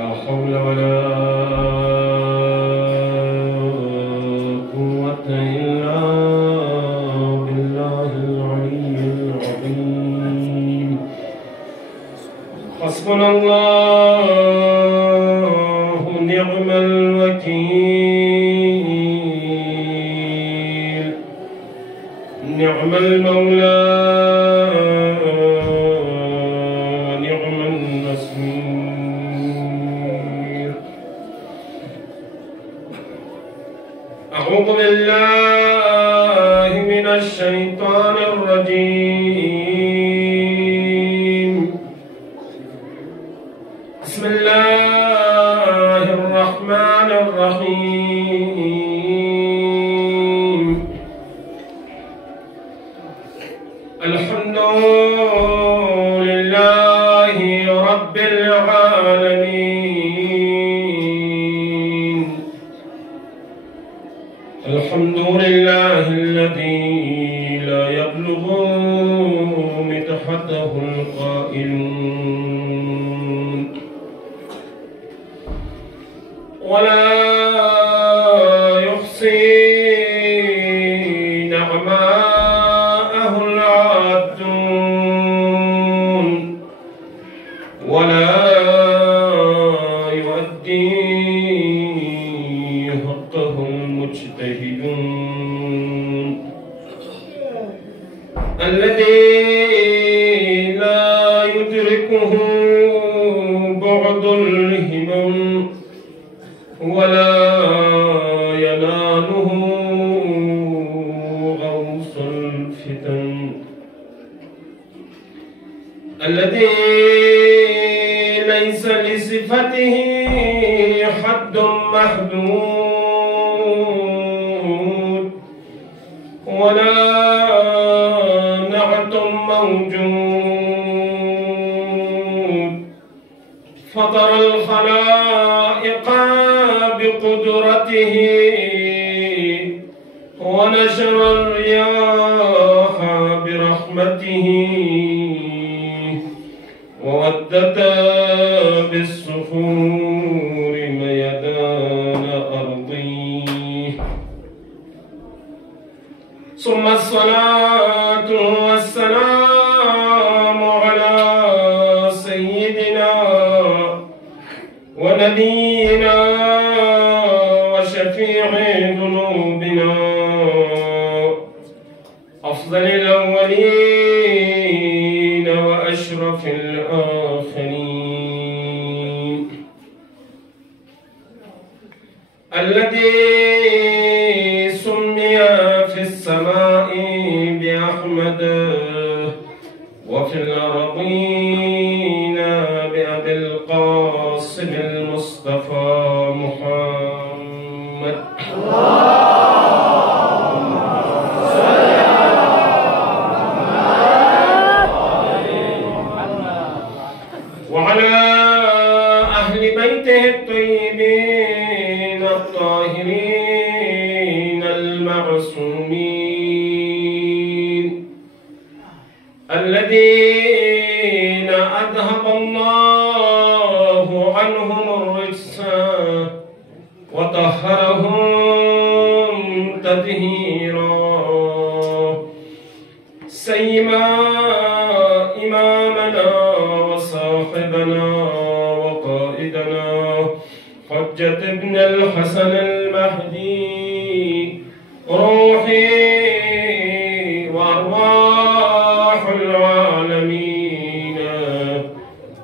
لا حول ولا قوة إلا بالله العلي العظيم. حسبنا الله نعم الوكيل، نعم المولى، نعم النصير. أعوذ بالله من الشيطان الرجيم. بسم الله الرحمن الرحيم. الحمد لله رب العالمين. الحمد لله الذي لا يبلغ مدحته القائلون ولا يحصي نعماءه العادون ولا يؤدي حقه المجتهدون. الذي لا يدركه بعد الهمم ولا يناله غوص الفتن. الذي ليس لصفته حد محدود ولا نعت موجود. فطر الخلائق بقدرته ونشر الرياح برحمته وودد بالصخور ميدان أرضه. ثم الصلاة والسلام على سيدنا ونبينا وشفيع ذنوبنا أفضل الأولين وأشرف الآخرين. الذي سمي في السماء بأحمد وفي الأرضين بأبي القاسم المصطفى محمد. وعلى أهل بيته الطيبين الطاهرين المعصومين الذين أذهب الله عنهم الرجس وطهرهم تطهيرا. سيما إمامنا وصاحبنا وقائدنا حجة ابن الحسن المهدي روحي وأرواح العالمين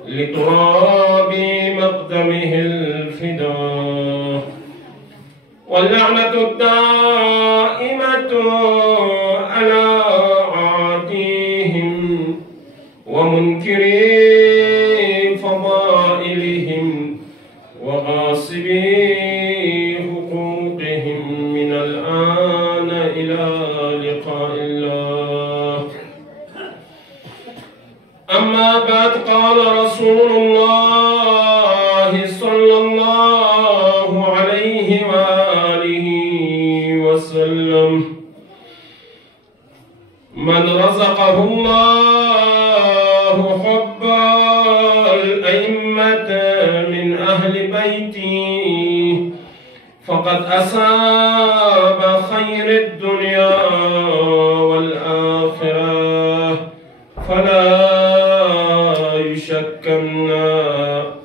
لتراب مقدمه الفداء. واللعنة الدائمة على عاديهم ومنكري فضائلهم وغاصبي حقوقهم من الآن إلى لقاء الله. أما بعد، قال رسول الله صلى الله عليه وآله وسلم: من رزقه الله حب الأئمة من أهل فقد أصاب خير الدنيا والآخرة فلا يشكن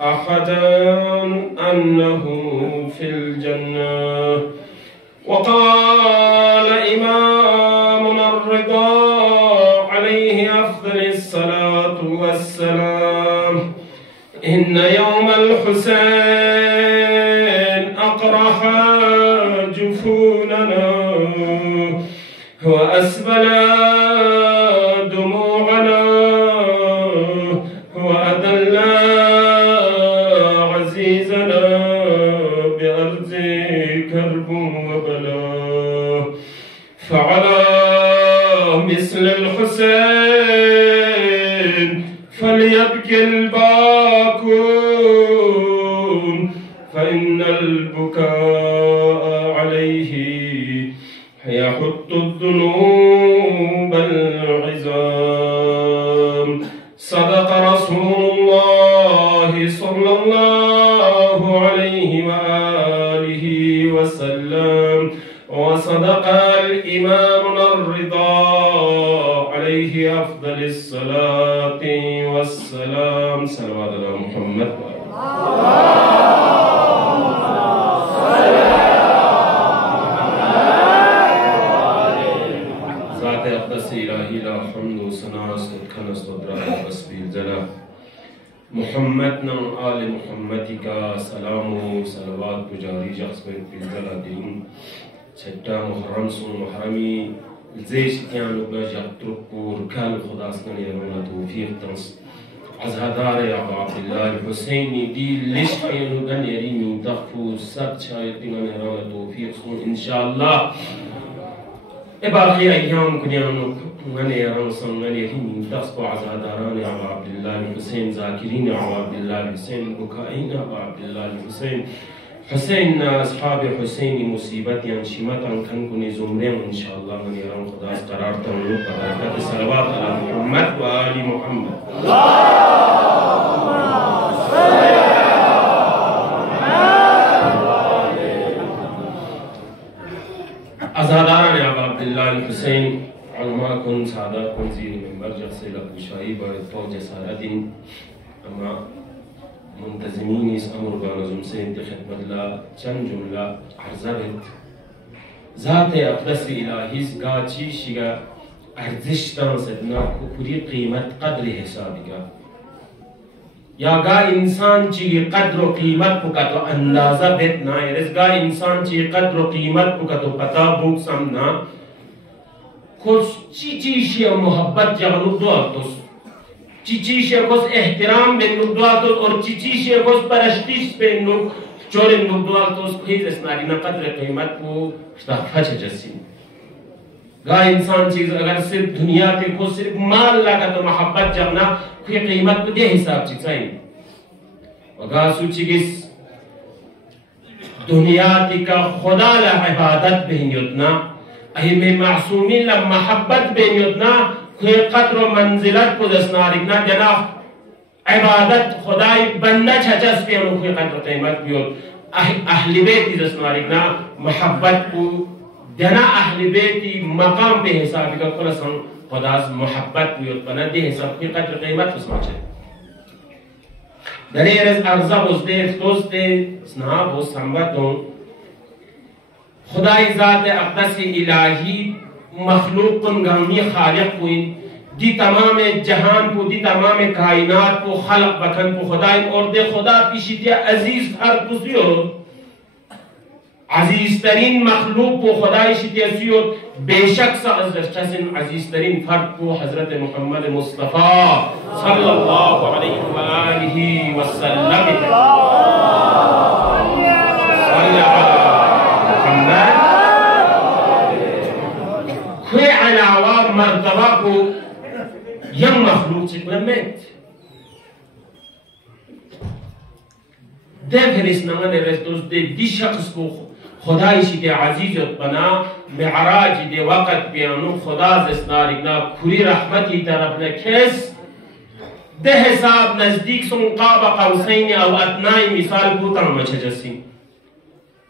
أحدا أنه في الجنة. وقال إمامنا الرضا عليه أفضل الصلاة والسلام: إن يوم الحسين أقرح جفوننا وأسبل دموعنا وأذل عزيزنا بأرض كرب وبلاء، فعلى مثل الحسين فليبكي الباكون، فإن البكاء عليه يحط الذنوب العظام. صدق رسول الله صلى الله عليه وآله وسلم، وصدق الإمامنا الرضا عليه أفضل الصلاة والسلام. صلوات على محمد. ذات أقدس إلهي لا حمد وثناء صدقا استدراء بسبيل جلال محمد نم آل محمد کا سلام و صلوات بجاری شخص بن بالجلال دین چھٹا محرم سن محرمی زیش کیان لبا جاترکور کال خداسکن یرونا توفیق تنس عزادار ابو عبداللہ الحسینی دی لشت اینودن یری من تخفو سب چایتنا یرونا توفیق سن انشاءاللہ باقي أيام كنيانو غني رمسن غني من تصبح عزاداران أبو عبد الله الحسين ذاكرين أبو عبد الله الحسين بكائين أبو عبد الله الحسين حسين أصحاب حسين مصيبتي أنشمت أن كن كوني زمرين إن شاء الله غني رم خداس قرار تملك بركات الصلوات على محمد وآل محمد. عزاداران أبو عبد الله الحسين علماء كن سادات كن زیر منبر جلسه لبوشایی باید فوج سارتین اما منتظمین اس امر با نظم سے انت خدمت لا چند جمله عرضه بید. ذات اقدس الهی گا چیشیگا ارزش تنسدنا پوری قیمت قدر حسابیگا یا گا انسان چی قدر و قیمت پکا تو اندازہ بیت نا ارز گا انسان چی قدر و قیمت پکا تو پتا بوک سمنا کس چی چیشی محبت جغنو دواتوس چی چیشی کس احترام بینو دواتوس اور چی چیشی کس پرشتیش بینو چورن دواتوس خیز اسناری نا قدر قیمت کو اشتاقفہ جسیم. گا انسان چیز اگر صرف دنیا کے کو صرف مال لگا تو محبت جغنا کوئی قیمت کو دے حساب چیزائیں وگا سوچی گس دنیا تی کا خدا لا عبادت بہنیتنا اہم معصومین لا محبت بہنیتنا کوئی قدر و منزلت کو دسنارکنا جناح عبادت خدای بندہ چھچس پہ ہم کوئی قدر قیمت بیوت اہل بیتی دسنارکنا محبت کو جنا اہل بیتی مقام پہ حساب کا خلصاً خداز محبت بیوت پنا دے حساب کی قدر قیمت بسماچے در ارز ارزا بزده افتوزده سنا بوز سنبتون خدای ذات اقدس الہی مخلوق کن گامی خالق کوئن دی تمام جہان کو دی تمام کائنات کو خلق بکن کو خدای اور دے خدا پیشی دیا عزیز ہر کسیو عزیز ترین مخلوق کو خدای شدیا سیو بے شک سا عزیز ترین فرد کو حضرت محمد مصطفیٰ صلی اللہ علیہ وآلہ وسلم صلی محمد کوئی علاوہ مرتبہ کو یم مخلوق چکلمت دے پھر اس نمانے رسطوس دے دی شخص کو خدای شدی عزیزت بنا معراج دے وقت بیانو خدا زسنارکنا کھری رحمتی طرف نکیس دے حساب نزدیک سن قاب قوسین او اتنائی مثال بوتا مچہ جسی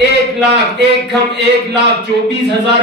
1,24,000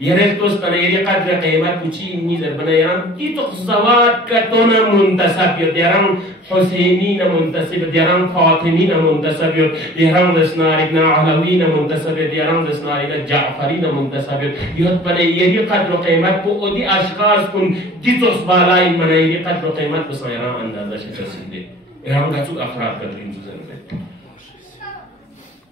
يريل توستنا يري قدر قيمة كوشي ميزر بنايان دي تخزوات كتونا منتسب يديران حسينين منتسب يديران فاطمين منتسب يديران دسنارينا علويين منتسب يديران دسنارينا جعفرين منتسب يد بناي يري قدر قيمة كو دي أشخاص كن دي تخزبالاين بناي يري قدر قيمة بسيران أندازة شتسيدي يران كتوك أفراد كتوين تزنفت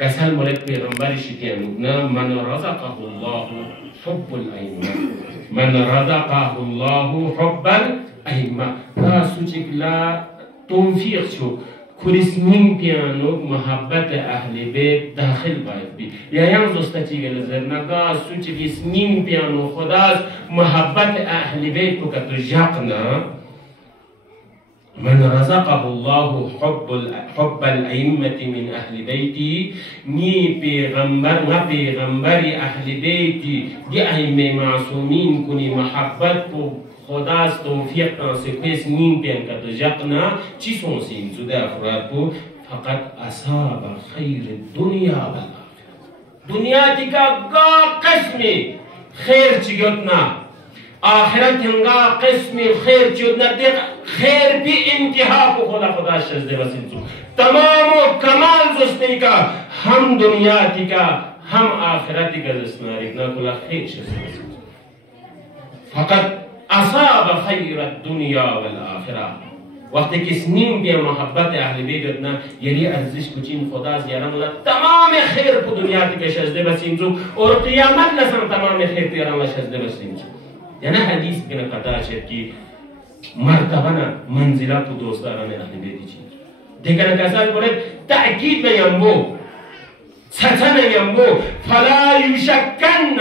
كسل ملك پیغمبر شتيانونا من رزقه الله حب الأئمة من رزقه الله حب الأئمة لا سوچك لا توفيق شو كريسمين بيانو محبت أهل بيت داخل باید بي يا ينزو استاتيغ لزرنا قا سوچك اسمين بيانو خداز محبت أهل بيت كتو جاقنا من رزقه الله حب الأئمة من أهل بيتي ني پیغمبر أهل بيتي دي أئمة معصومين كني محبت خداز توفيق تنسكويس نين بين كتجاقنا چي سونسين زده أفراد فقط أصاب خير الدنيا والآخرة دنيا تيكا قسمي خير چيگوتنا آخرت هنگا قسمي خير چيگوتنا ديق خير بي انتها کو خدا شزده وسنسو تمام و کمال زسته کا هم دنیا تيكا هم آخرت کا زسناريكنا كلا خير شزده وسنسو فقط أصاب خير الدنيا والآخرة وقت كسنين بيا محبت أهل بيتنا يلي أرزش كچين خدا زياران لا تمام خير په دنيا تك شزده بسينزو اور قيامت لسان تمام خير تيران لا شزده بسينزو يعني حديث بنا قطع شد کی مرتبنا منزلات دوستاران أهل بيتي چين دیگر کسال برد تأكيد بيامبو ستنا يامبو فلا يشكن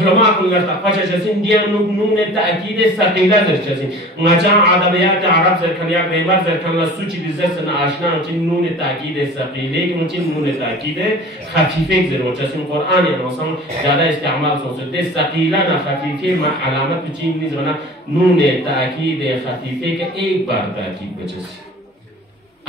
علماء كلها تقاشة جسين ديان نون التأكيد الثقيلة جسين نجاح عدبيات عرب زركان يا غيمار زركان لا سوتشي بزسنا عشنا وتين نون التأكيد الثقيلة وتين نون التأكيد خفيفة زر وجسين القرآن يعني مثلا زيادة استعمال صوت الثقيلة نا خفيفة مع علامات وتين نزمنا نون التأكيد خفيفة كأيك بار تأكيد بجسين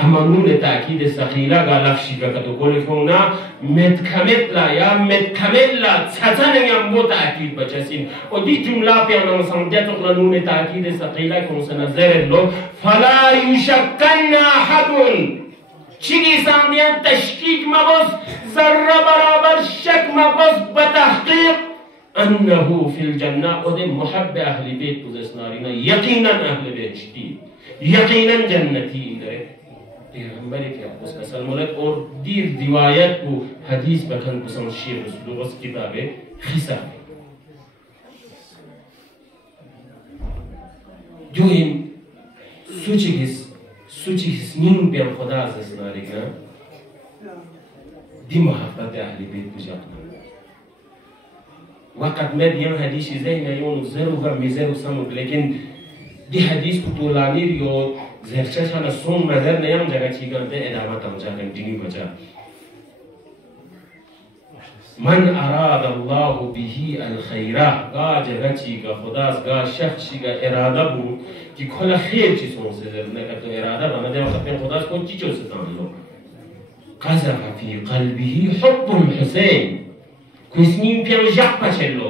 أما نون التأكيد الثقيلة قال لفشيكا كتقول فونا متكملة يا متكملة تساتن يامبو تأكيد بجسين ودي جملة بيانا مسامجة تقول نون التأكيد الثقيلة كونسنا زير له فلا يشكن أحد چيكي سامديان تشكيك مبوس ذرة برابر شك مبوس بتحقيق أنه في الجنة ودي محب أهل بيت بزسنارينا يقينا أهل بيت شديد يقينا جنتي پیغمبر کے اس کا سلمولت اور دیر روایت کو حدیث بکن قسم شیر رسول کتاب خیسہ جو ان سوچیس نیم پیام خدا عزیز نارکنا دی محبت اہل بیت بجاقنا وقت میں دیان حدیث ذہن یون زروها میزر سمود لیکن دی حدیث کو طولانی ریو زرچشان سون مدر نیام جگہ چیگان دے ادامہ تمجا کنٹینیو مجا من اراد الله به الخيرة گا جگہ چیگا خداز گا شخص چیگا ارادہ بو کہ کھلا خیر چی سون سے زرنے کا تو ارادہ بنا دے وقت خداز کون چی چو ستان لو قذف في قلبه حب الحسين کوسنیم پیان جاک پچلو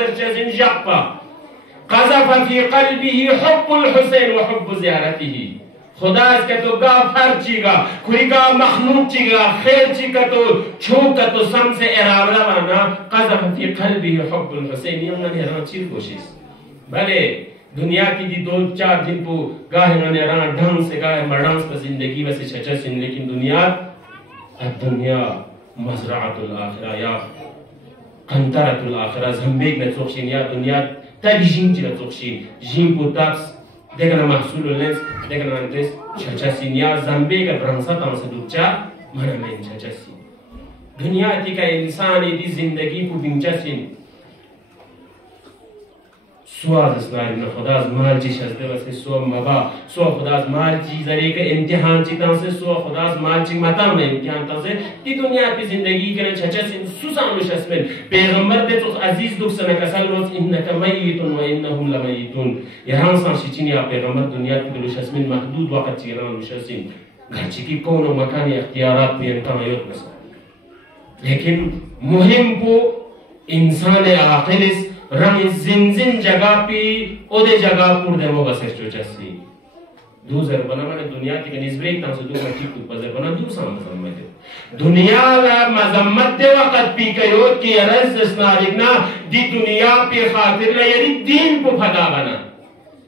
درجه جقا قذف في قلبه حب الحسين وحب زيارته خدا اس کے تو گا فرچیگا کوئی گا مخلوق چیگا خیر چیگا تو چھوکا تو سم سے ارابلا وانا قذف في قلبه حب الحسين یمن ہران چیز کوشش بلے دنیا کی دی دو چار دن کو گاہ نے ران ڈھنگ سے گاہ مردانس پر زندگی ویسے چچا سن لیکن دنیا الدنيا مزرعة الآخرة يا قنطرة الآخرة زنبيك نتوخشين يا دنيا تالي جين تي نتوخشين جين بوتاكس ديگنا محصول اللنس ديگنا انتس چچاسين يا زنبيك برانسا تانسا دوچا منا مين چچاسين دنيا تي کا انسان دی زندگی کو بنچاسين سواز اسنائنا خداز مال چی شزده واسه سوا مبا سوا خداز مال چی ذریعه که امتحان چی تانسه سوا خداز مال چی مطام امتحان تانسه دی دنیا پی زندگی کنه چچا سین سوسانوش اسمن پیغمبر ده تو عزیز دوک سنه کسال روز انکا میتون و انهم لمیتون یهان سانشی چینی پیغمبر دنیا پی دلوش اسمن محدود وقت چیران روش اسمن گرچه کی کون و مکان اختیارات پی امکان یوت بسا لیکن مهم کو انسان آخرس رمی زنزن جگہ پی او دے جگہ پور دے وہ بسر چوچسی دو زر بنا مانے دنیا کی کنیز بریک تاں سے دو مٹی کو بزر بنا دو سام مزمت دے دنیا لا مزمت دے وقت پی کیوت کی عرض اسنا لکنا دی دنیا پی خاطر لے یعنی دین پو پھدا بنا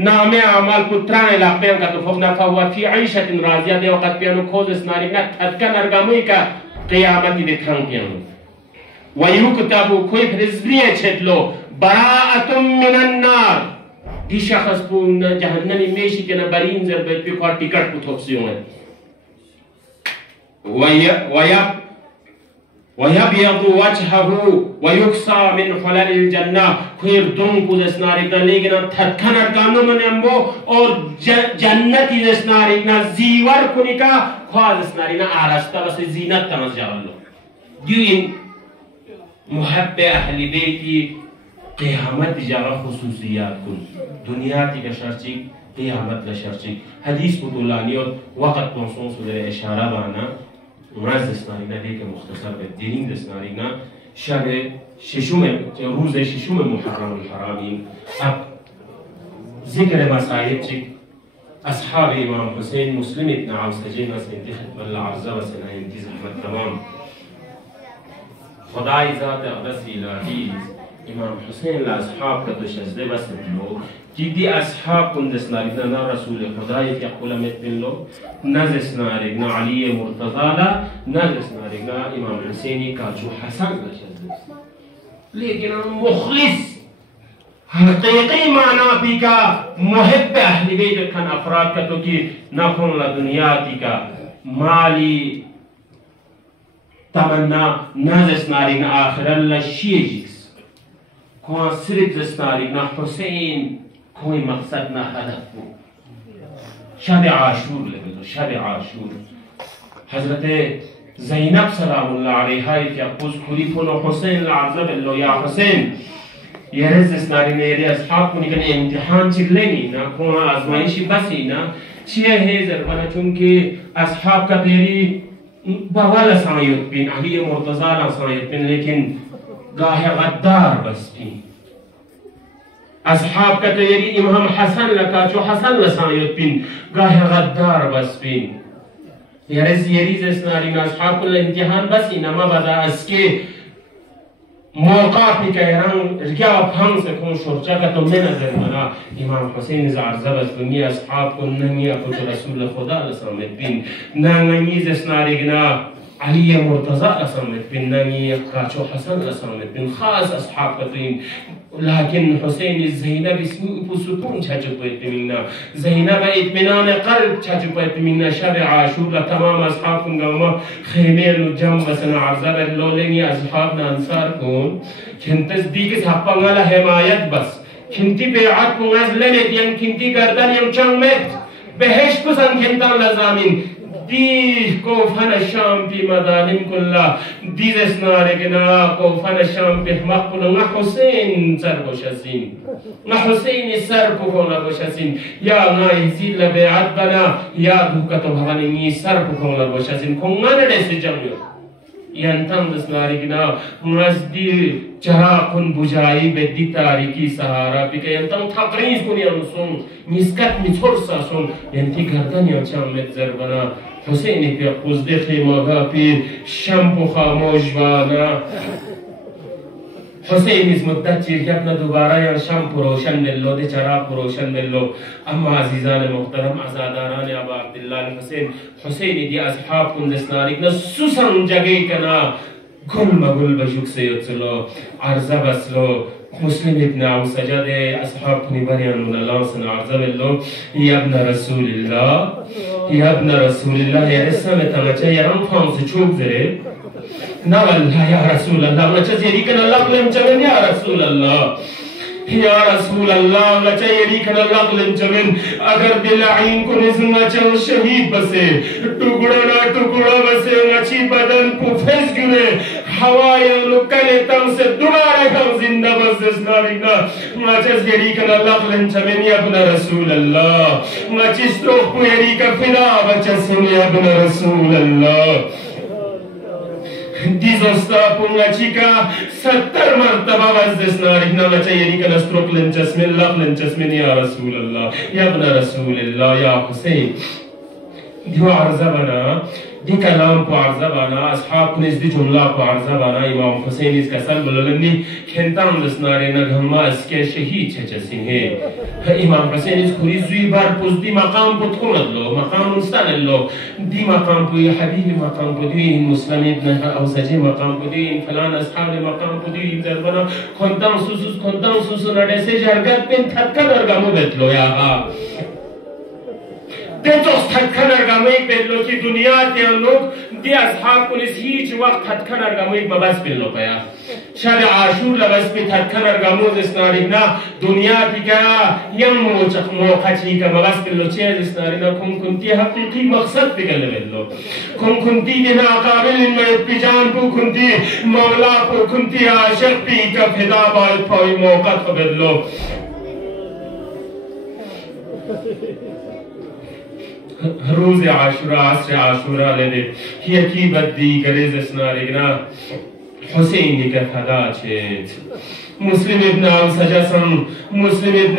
نامه اعمال پتران لاقبیان کا تو فوقنا فهو في عيشة راضية ده وقت بيانو خوز اسنارينا تدكن ارگاموی کا قیامتی ده تھنگ بيانو ويكتبو کوئی فرزبریه چھتلو براءة من النار دی شخص پون جہنمی میشی کے نبرین زر بیت پی خواه ٹکٹ پو تھوپسیوں ہے ويبيض وجهه ويكسى من حلال الجنة خير دون کو دسنارينا لیکن تھکن ارکانو من امبو اور جنتی دسنارينا زیور کنی کا خواه دسنارينا آرستا بس زینت تمز جاولو دیو ان محب اہل بیتی قیامت جاگا خصوصیات کن دنیا تی کا شرچی قیامت کا شرچی حدیث بطولانی اور وقت پونسون سدر اشارہ بانا مرز دسنارینا لیکن مختصر بالدینین دسنارینا شب ششم روز ششم محرم الحرامین اب ذکر مسائل چک اصحاب امام حسین مسلم اتنا عوستجینا سنتخت بلا عرضہ و سنائن تیز احمد تمام خدای ذات اقدس الہی امام حسین لاصحاب کا تو شزدے بس بلو جدی اصحاب کن دسنارینا نا رسول خدای کی قلمت بلو نزس نارگنا علی مرتضالا نزس نارگنا امام حسینی کا جو حسن لشزد لیکن مخلص حقیقی معنی بھی کا محب اہل بیت کن افراد کا تو کی نکن لدنیا تی کا مالی تمنا نزس نارگنا آخر اللہ شیجیس کون صرف دس نارگنا حسین کوئی مقصد نہ ہدف ہو شب عاشور لگے تو شب عاشور حضرت زینب سلام اللہ علیہا کہ اقوز خلیفون و حسین لعظم اللہ یا حسین یہ رز اسناری نے یہ اصحاب کو نکل امتحان چک لینی نا کون آزمائشی بسی نا چیئے ہے ضربنا چونکہ اصحاب کا تیری باوالا سائیت بین علی مرتضالا سائیت بین لیکن گاہ غدار بس بین اصحاب کا تیری امام حسن لکا چو حسن لسائیت بین گاہ غدار بس بین یریز اسناری نا اصحاب کل امتحان بسی نما بدا اس کے موقع پی کہران رکیا پھنگ سے کون شرچا کا تو میں نظر منا امام حسین زعرزب اس دنیا اصحاب کو نمی اکو جو رسول خدا لسامت بین نانگیز اسناری گنا علی مرتضی لسامت بین نمی اکاچو حسن لسامت بین خاص اصحاب کا تین لیکن حسین زینب اسمی اپو سکون چھاچو پایت مننا زینب اتمنان قلب چھاچو پایت مننا شب عاشور تمام اصحاب کنگا وما خیمین جم بسنا عرضب لولینی اصحابنا انصار کن کنتس دیکس حقا نالا حمایت بس کنتی بیعات کن از لنت یم کنتی گردن یم چنگمت بہش کسن کنتان لزامین دیش کوفن الشام پی مدانم کلا دیز اسنارگنا کوفن الشام پی حمق کلا نا حسین سر بوشسین نا حسین سر بکونا بوشسین یا نا احزیل لبیعت بنا یا دھوکتو بھغنی سر بکونا بوشسین کنگا نڈیسی جمعیو ینتم دسنارگنا مزدی چراکن بجائی بدی تاریکی سہارا بکا ینتم تقریز کنی انسون مسکت مچھرسا سون ینتی گردن یا چامت زربنا حسینی پی قزد خیماغا پی شمپ و خاموش بانا حسین اس مدت چیر کہ اپنا دوبارہ یا شمپ روشن دلو دے چراغ روشن دلو اما عزیزان محترم عزاداران ابا عبداللہ حسین حسینی دی اصحاب کن دسنارک نسوسن جگے کنا گل مگل بشک سے یتسلو عرضہ بسلو مسلم ابن عم سجد اصحاب کنی بریان من اللہ سن عرضہ بلو یا ابن رسول اللہ یا ابن رسول اللہ یا رسا میں تمچہ یا رم فان سے چوک زرے نا واللہ یا رسول اللہ مچہ زیری کن اللہ قلم چمن یا رسول اللہ یا رسول اللہ لچہ یری کن اللہ قلم چمن اگر دل عین کو نزم چل شہید بسے ٹکڑا نا ٹکڑا بسے نچی بدن کو پھیس گرے ہوایا لکنے تم سے دوبارہ کم زندہ بس دسنارینا مچہ یری کن اللہ قلم چمن یا ابن رسول اللہ مچہ ستروک کو یری کن فدا بچہ سن یا ابن رسول اللہ دیزوستا پونگا چیکا 70 مرتبہ وزدس نارکنا بچہ یعنی کہ نسترک لنچسمن لق لنچسمن یا رسول اللہ یا ابن رسول اللہ یا حسین دي عرضه بنا دي كلام بو عرضه بنا أصحاب كنيس دي جملة بو عرضه بنا إمام حسين إس كسل بلولني كنتان لسنارينا غما اسكي شهيد چچسين هي إمام حسين إس كوري زوي بار پوز دي مقام بو تكوند لو مقام مستان لو دي مقام بو يا حبيبي مقام بو دي مسلمين ابن أوسجي مقام بو دي فلان أصحاب مقام بو دي زربنا كنتان سوسو نرسي جرگت بين تتكا درگامو بتلو يا ها ده تو تتكا درگامو بتلو کی دنیا کے لوگ دي أصحاب كنيس هيج وقت تتكا درگامو مباس بتلو پیا شب عاشور لبس بتتكا درگامو زسنارينا دنیا کی کا یم موقع چی کا مباس بتلو چه زسنارينا كنتي حقيقي مقصد بگل بتلو كنتي بنا قابل بجان بو كنتي مولا بو كنتي عاشق بي کا فدا باید پای موقع بتلو روز عاشورا عصر عاشورا لده هي کی بدی گریز اسنارگنا حسینی که فدا چید مسلم ابن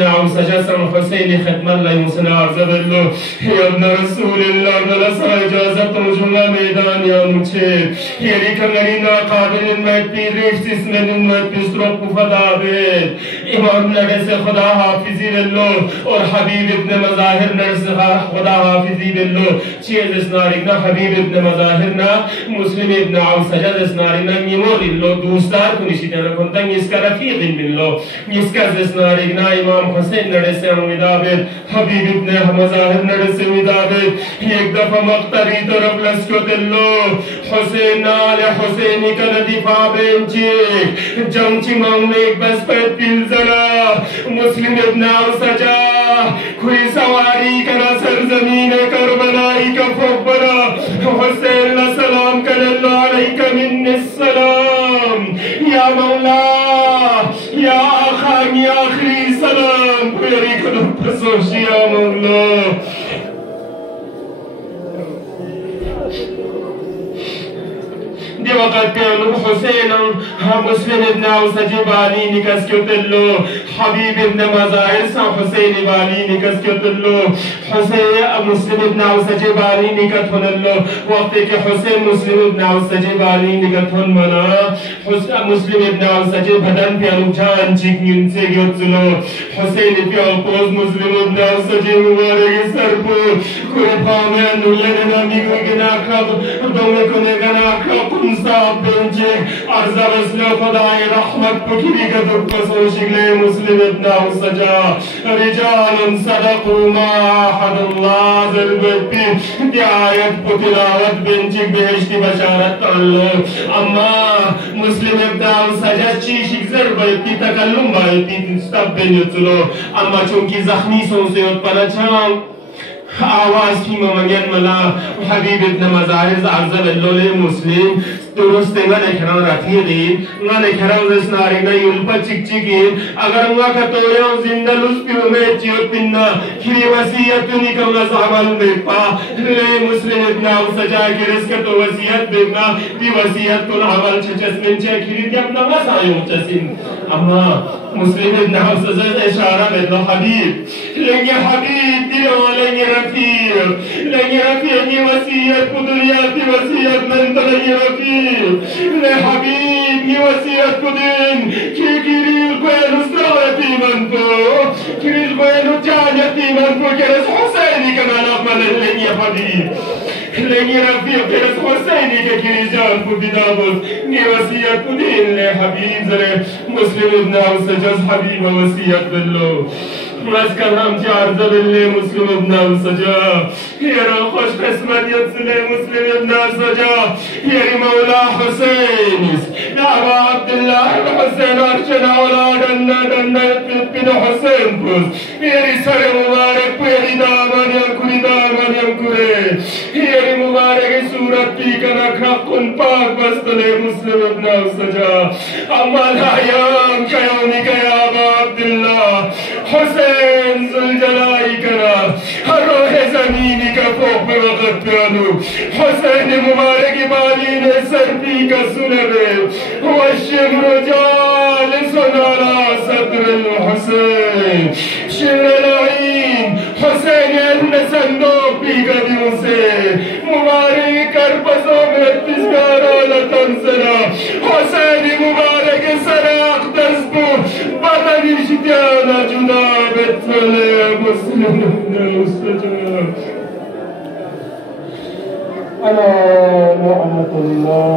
عم سجسم حسين ختم الله يمسن عرض بالله يا ابن رسول الله بلسا اجازت رجوع ميدان يا مچه يري كمرينا قابل المت بيرش اسم المت بسرق فدا بيت امام نرس خدا حافظي بالله اور حبيب ابن مظاهر نرس خدا حافظي بالله چیز اسنارنا حبيب ابن مظاهرنا مسلم ابن عم سجد اسنارنا ميمور الله دوستار کنشیدن کنتن اسکا رفیق بالله اسکا اسنارنا امام حسین نرسه امیدابد حبیب ابن مظاهر نرسه امیدابد یک دفعه مقتری طرف لسکت الله حسین نال حسینی کا دفاع بینچی جمچی مانگنے ایک بس پر پیل زرا مسلم ابن سجا کوئی سواری کرا سرزمین کربلائی کا فوقبرا حسین سلام کر اللہ علیکہ من السلام یا مولا یا آخان یا آخری سلام پیری کنو پسوشی یا مولا دي وقت كانوا حسين مسلم ابن أوسج بالي نكس كتلو حبيب ابن مظاهر سا حسين بالي نكس كتلو حسين مسلم ابن أوسج بالي نكتهنلو وقت كي حسين مسلم ابن أوسج بالي نكتهن منا مسلم ابن أوسج بدن بيانو جان چيك نينسي گيوتلو حسين بيان پوز مسلم ابن أوسج مبارك سرپو کوئی پامه نولن ناميگو گناکا دومه کنه گناکا صاحب بنجي أرزا بسنا خداي رحمت بكري قدر بسوشك لي مسلم ابن سجا رجال صدقوا ما أحد الله ذلبتي دي آيات بتلاوت بنجي بهشتي بشارت الله أما مسلم ابن سجا چيشك ذلبتي تكلم بايتي تستب بنجتلو أما چونكي زخمي سنسيوت پنچام آواز کی ممنگن ملا حبیب ابن مظاهر عرض بالله مسلم درست نگاه نکران رفیقی نگاه نکران زسناری نه یلپا چک چکی اگر نگاه کتویا زنده لوس پیومه چیوت پینا کری وسیعت نکم از عمل میپا لی مسلم ابن سجا کرس کتو وسیعت بینا دی وسیعت کن عمل چچس من چه کری دی اپنا مسایو چسین اما مسلم ابن سجا اشاره بدلو حبیب لنگی حبیب دیو لنگی رفیق نی وسیعت کو دنیا دی وسیعت من تلنگی رفیق لحبيب وسيلة كدين كي كيريل كوين استغلتي منتو كيريل كوين جانيتي منتو كرس حسيني كما نقبل لن يا حبيب لن يرفيق كرس حسيني كيريل جان كدابوس ني وسيلة كدين لحبيب زري مسلم ابن سجاز حبيب وسيلة بالله مسكن هم جارد بالله مسلم ابن سجا يرى خوش قسمت يتسلي مسلم ابن سجا يرى مولا حسين يا أبا عبد الله الحسين أرشنا ولا دنا بن حسين بوز يرى سر مبارك يرى دامان ينكري يرى مبارك سورة تيكنا كرقن پاک بستلي مسلم ابن سجا أما الأيام كيومك يا أبا عبد الله حسين زلجلائی کرا ہر روح زمینی کا فوق میں وقت پیانو حسین مبارک بالین سرپی کا سنبے والشمر جالس على صدر الحسين شمر العين حسين ان صندوق بھی کبھی اسے كان جناب الطلب مسلم مستجاب. ألا لعنة الله